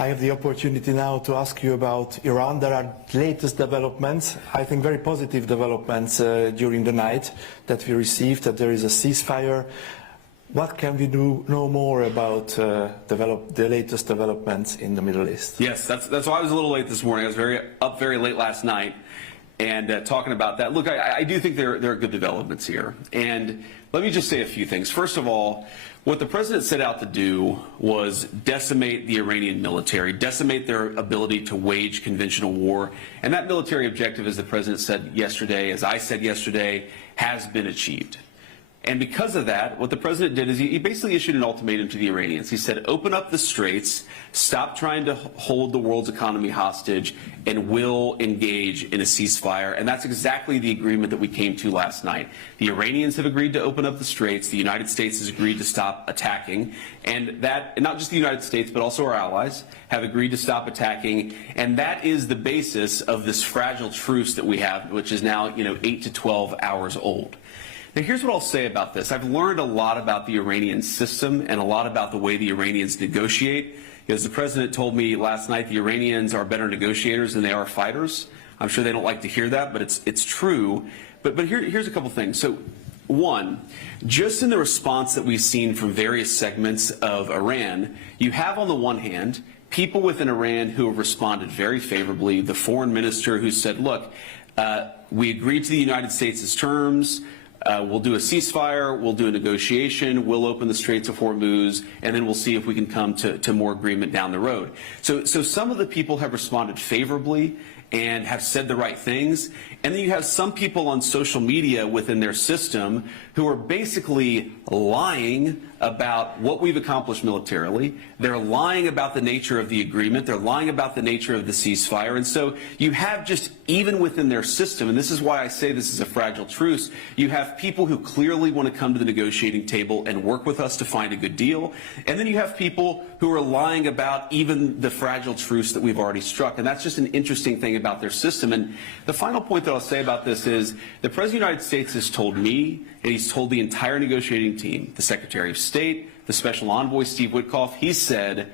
I have the opportunity now to ask you about Iran. There are latest developments, I think very positive developments during the night that we received, that there is a ceasefire. What can we know more about the latest developments in the Middle East? Yes, that's why I was a little late this morning. I was up very late last night and talking about that. Look, I do think there are good developments here. And let me just say a few things. First of all, what the president set out to do was decimate the Iranian military, decimate their ability to wage conventional war. And that military objective, as the president said yesterday, as I said yesterday, has been achieved. And because of that, what the president did is he basically issued an ultimatum to the Iranians. He said, open up the straits, stop trying to hold the world's economy hostage, and we'll engage in a ceasefire. And that's exactly the agreement that we came to last night. The Iranians have agreed to open up the straits. The United States has agreed to stop attacking. And not just the United States, but also our allies have agreed to stop attacking. And that is the basis of this fragile truce that we have, which is now, 8 to 12 hours old. Now, here's what I'll say about this. I've learned a lot about the Iranian system and a lot about the way the Iranians negotiate. As the president told me last night, the Iranians are better negotiators than they are fighters. I'm sure they don't like to hear that, but it's true. But here's a couple things. So, one, just in the response that we've seen from various segments of Iran, you have on the one hand people within Iran who have responded very favorably. The foreign minister who said, look, we agreed to the United States' terms. We'll do a ceasefire, we'll do a negotiation, we'll open the Straits of Hormuz, and then we'll see if we can come to more agreement down the road. So some of the people have responded favorably and have said the right things. And then you have some people on social media within their system who are basically lying about what we've accomplished militarily. They're lying about the nature of the agreement. They're lying about the nature of the ceasefire. And so you have just, even within their system, and this is why I say this is a fragile truce, you have people who clearly want to come to the negotiating table and work with us to find a good deal. And then you have people who are lying about even the fragile truce that we've already struck. And that's just an interesting thing about their system. And the final point that I'll say about this is the President of the United States has told me, and he's told the entire negotiating team, the Secretary of State, the Special Envoy, Steve Witkoff, he said,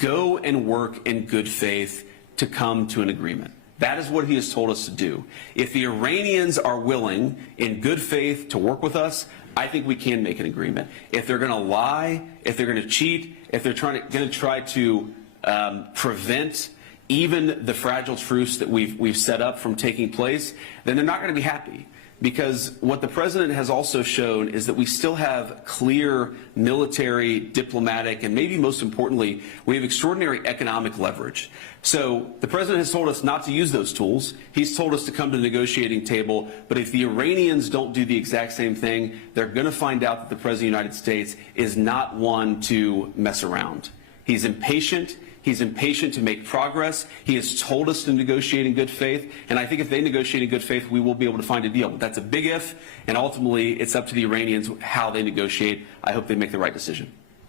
go and work in good faith to come to an agreement. That is what he has told us to do. If the Iranians are willing, in good faith, to work with us, I think we can make an agreement. If they're going to lie, if they're going to cheat, if they're going to try to prevent even the fragile truce that we've set up from taking place, then they're not going to be happy. Because what the president has also shown is that we still have clear military, diplomatic, and maybe most importantly, we have extraordinary economic leverage. So the president has told us not to use those tools. He's told us to come to the negotiating table. But if the Iranians don't do the exact same thing, they're going to find out that the president of the United States is not one to mess around. He's impatient. He's impatient to make progress. He has told us to negotiate in good faith. And I think if they negotiate in good faith, we will be able to find a deal. But that's a big if. And ultimately, it's up to the Iranians how they negotiate. I hope they make the right decision.